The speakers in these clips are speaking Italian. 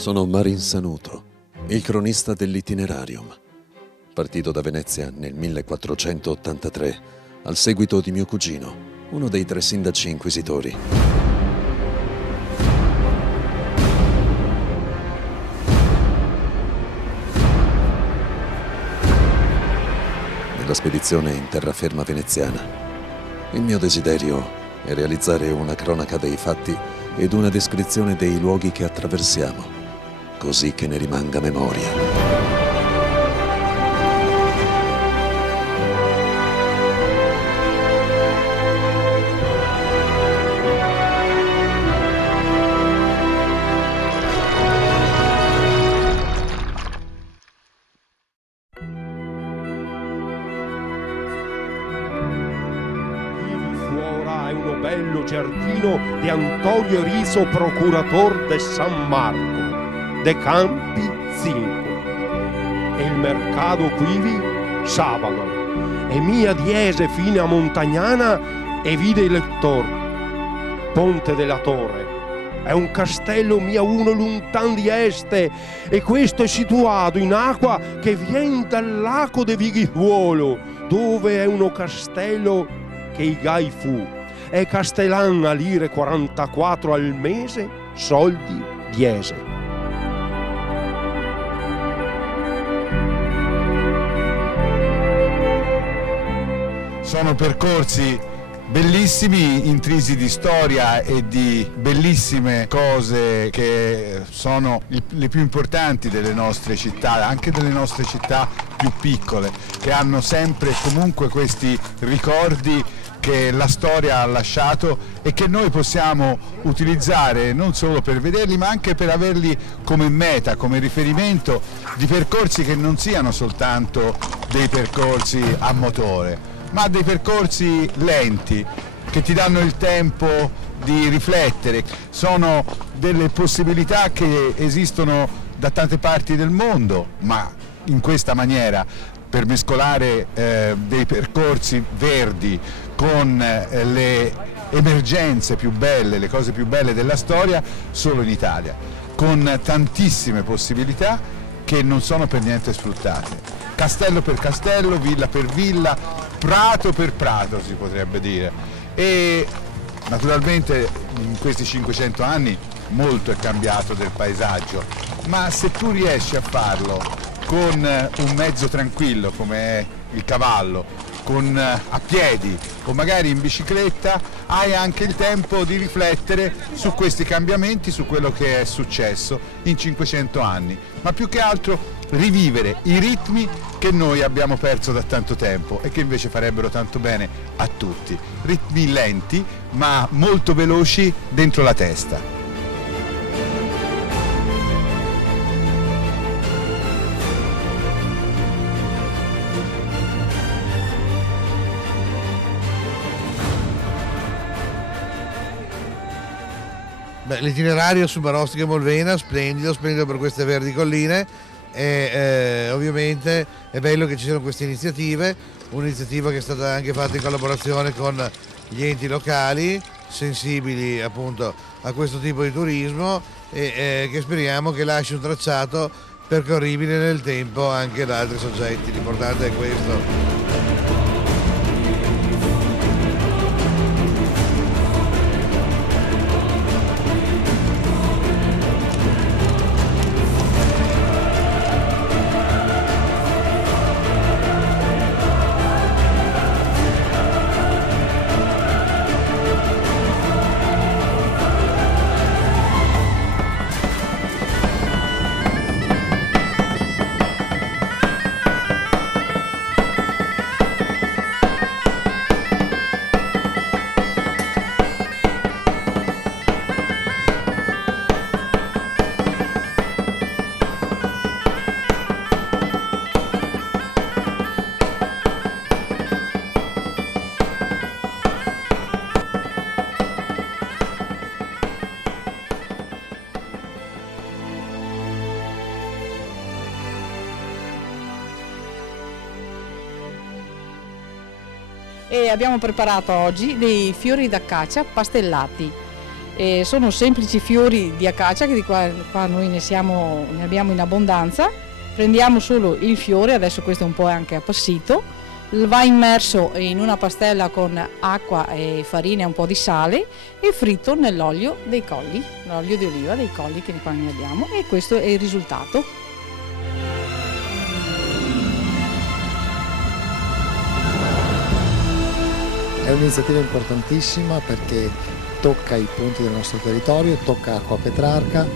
Sono Marin Sanuto, il cronista dell'Itinerarium. Partito da Venezia nel 1483, al seguito di mio cugino, uno dei 3 sindaci inquisitori. Nella spedizione in terraferma veneziana, il mio desiderio è realizzare una cronaca dei fatti ed una descrizione dei luoghi che attraversiamo, così che ne rimanga memoria. Fuora è uno bello giardino di Antonio Riso, procuratore de San Marco, de Campi 5. E il mercato quivi sabato, e mia diese fine a Montagnana e vide il lettor, Ponte della Torre. È un castello mia uno lontan di este, e questo è situato in acqua che viene dal lago de Vighiuolo, dove è uno castello che i gai fu. E castellan a lire 44 al mese, soldi diese. Sono percorsi bellissimi, intrisi di storia e di bellissime cose che sono le più importanti delle nostre città, anche delle nostre città più piccole, che hanno sempre e comunque questi ricordi che la storia ha lasciato e che noi possiamo utilizzare non solo per vederli, ma anche per averli come meta, come riferimento di percorsi che non siano soltanto dei percorsi a motore, ma dei percorsi lenti che ti danno il tempo di riflettere. Sono delle possibilità che esistono da tante parti del mondo, ma in questa maniera, per mescolare dei percorsi verdi con le emergenze più belle, le cose più belle della storia, solo in Italia, con tantissime possibilità che non sono per niente sfruttate. Castello per castello, villa per villa, prato per prato si potrebbe dire. E naturalmente in questi 500 anni molto è cambiato del paesaggio, ma se tu riesci a farlo con un mezzo tranquillo come è il cavallo, a piedi o magari in bicicletta, hai anche il tempo di riflettere su questi cambiamenti, su quello che è successo in 500 anni, ma più che altro rivivere i ritmi che noi abbiamo perso da tanto tempo e che invece farebbero tanto bene a tutti. Ritmi lenti ma molto veloci dentro la testa. L'itinerario su Marostica e Molvena, splendido per queste verdi colline, e ovviamente è bello che ci siano queste iniziative, un'iniziativa che è stata anche fatta in collaborazione con gli enti locali sensibili appunto a questo tipo di turismo e che speriamo che lasci un tracciato percorribile nel tempo anche da altri soggetti. L'importante è questo. E abbiamo preparato oggi dei fiori d'acacia pastellati. E sono semplici fiori di acacia che qua noi ne abbiamo in abbondanza. Prendiamo solo il fiore, adesso questo un po' è anche appassito, va immerso in una pastella con acqua e farina e un po' di sale e fritto nell'olio dei colli, l'olio di oliva dei colli che qua ne abbiamo, e questo è il risultato. È un'iniziativa importantissima perché tocca i punti del nostro territorio, tocca Acqua Petrarca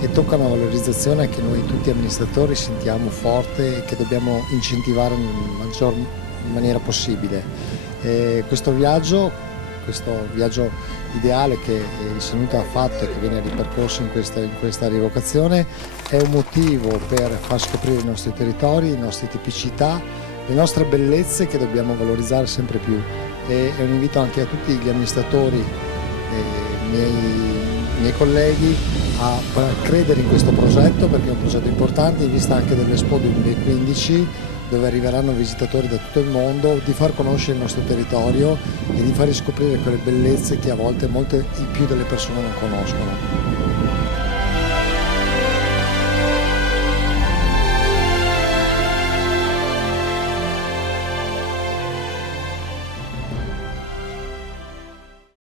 e tocca una valorizzazione che noi tutti amministratori sentiamo forte e che dobbiamo incentivare nella maggior maniera possibile. Questo viaggio ideale che il Sanuta ha fatto e che viene ripercorso in questa rievocazione è un motivo per far scoprire i nostri territori, le nostre tipicità, le nostre bellezze che dobbiamo valorizzare sempre più. E è un invito anche a tutti gli amministratori, miei colleghi, a credere in questo progetto perché è un progetto importante in vista anche dell'Expo 2015, dove arriveranno visitatori da tutto il mondo, di far conoscere il nostro territorio e di far riscoprire quelle bellezze che a volte molte più delle persone non conoscono.